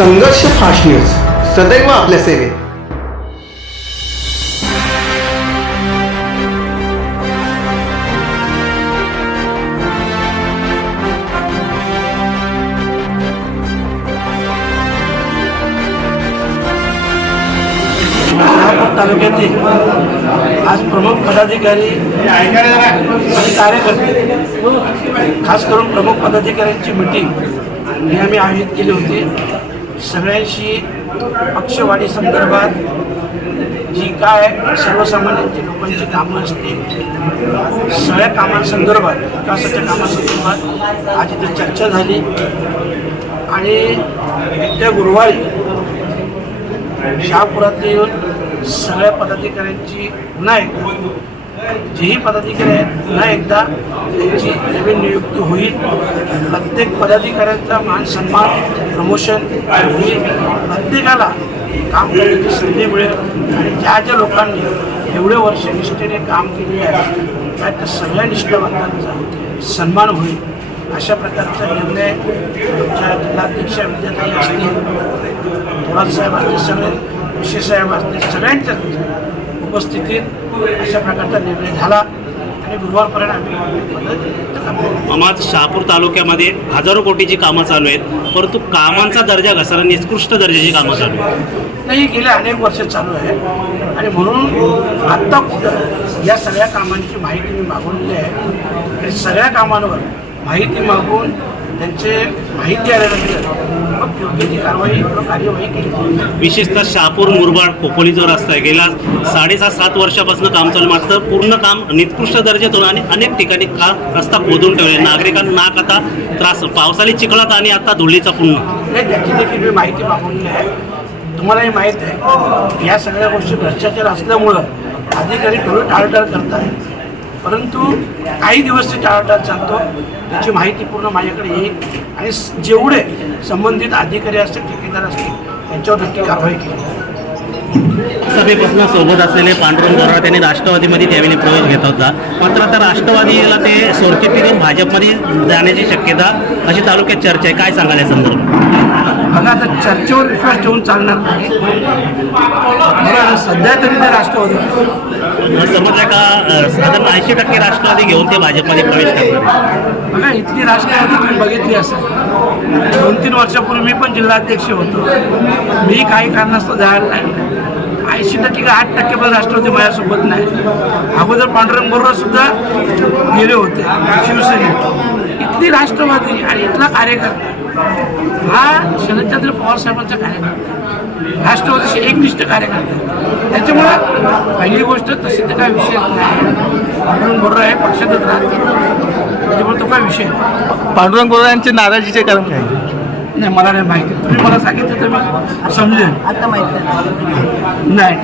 संघर्ष fast news सदैव आपल्या सेवेत. तालुक्यातील आज प्रमुख पदाधिकारी आणि कार्यकर्ते खास करून प्रमुख पदाधिकाऱ्यांची मिटिंग ही आम्ही आयोजित केली होती. सगळ्यांशी पक्षवाढी संदर्भात जी काय सर्वसामान्यांची लोकांची कामं असतील सगळ्या कामांसंदर्भात विकासाच्या कामासंदर्भात आज इथं चर्चा झाली. आणि येत्या गुरुवारी शहापुरातील सगळ्या पदाधिकाऱ्यांची पुन्हा एकदा जेही पदाधिकारी आहेत पुन्हा एकदा त्यांची नवीन नियुक्ती होईल. प्रत्येक पदाधिकाऱ्यांचा मान सन्मान प्रमोशन होईल. प्रत्येकाला काम करण्याची संधी मिळेल. आणि ज्या ज्या लोकांनी एवढे वर्ष निष्ठेने काम केले आहे त्या त्या सगळ्या निष्ठावंतांचा सन्मान होईल. अशा प्रकारचा निर्णय आमच्या जिल्हाध्यक्ष विद्यार्थी असतील. थोरात साहेब असतील सगळे विशेष साहेब असतील सगळ्यांच्या उपस्थितीत अशा प्रकारचा निर्णय झाला आणि गुरुवारपर्यंत आम्ही मामाज शहापूर तालुक्यामध्ये हजारो कोटीची कामं चालू आहेत परंतु कामांचा दर्जा घसरला निकृष्ट दर्जाची कामं चालू आहेत. नाही गेले अनेक वर्ष चालू आहे आणि म्हणून आत्ता कुठं या सगळ्या कामांची माहिती मी मागवलेली आहे. आणि सगळ्या कामांवर माहिती मागून त्यांचे माहिती आल्यानंतर मग योग्य ती कारवाई किंवा कार्यवाही केली जाईल. विशेषतः शहापूर मुरबाड खोपोली जो रस्ता आहे गेल्या साडेसात सात वर्षापासून काम चालू. मात्र पूर्ण काम निकृष्ट दर्जातून आणि अनेक ठिकाणी का रस्ता खोदून ठेवले नागरिकांना नाक आता त्रास पावसाळी चिखलात आणि आता धुळीचा पुन्हा नाही त्याची देखील मी माहिती मागवलेली आहे. तुम्हालाही माहीत आहे. या सगळ्या गोष्टी भ्रष्टाचार असल्यामुळं अधिकारी थोडं टाळटाळ करतात. परंतु काही दिवस ते टाळटाळ चालतो. त्याची माहिती पूर्ण माझ्याकडे येईल. आणि जेवढे संबंधित अधिकारी असतील ठेकेदार असतील त्यांच्यावर नक्की कारवाई केली सभेपासून सोबत असलेले पांडुरंग गोरा त्यांनी राष्ट्रवादीमध्ये त्यावेळी प्रवेश घेतला होता. मात्र आता राष्ट्रवादीला ते सोडचिठ्ठीतून भाजपमध्ये जाण्याची शक्यता अशी तालुक्यात चर्चा आहे. काय सांगाल या संदर्भात? बघा आता चर्चेवर विश्वास ठेवून चालणार नाही. सध्या तरी ते राष्ट्रवादी समजलं का साधारण ऐंशी टक्के राष्ट्रवादी घेऊन ते भाजपमध्ये प्रवेश करणार बघा इथली राष्ट्रवादी तुम्ही बघितली असेल. दोन तीन वर्षापूर्वी मी पण जिल्हाध्यक्ष होतो. मी काही कारणास्तव जायला लागलं ऐंशी टक्के का आठ टक्के पण राष्ट्रवादी माझ्यासोबत नाही. अगोदर पांडुरंग बरोबर सुद्धा गेले होते शिवसेनेत. इथली राष्ट्रवादी आणि इथला कार्यकर्ता हा शरदचंद्र पवार साहेबांचा कार्यकर्ता राष्ट्रवादीशी एकनिष्ठ कार्यकर्ता त्याच्यामुळं पहिली गोष्ट तशी तर काय विषय नाही. पांडुरंग बरोबर आहे पक्षातच राहते त्याच्यामुळे तो काय विषय पांडुरंग बरोबर यांचे नाराजीचे कारण काय? नाही मला नाही माहिती. तुम्ही मला सांगितलं तर मी समजेल आता माहिती नाही.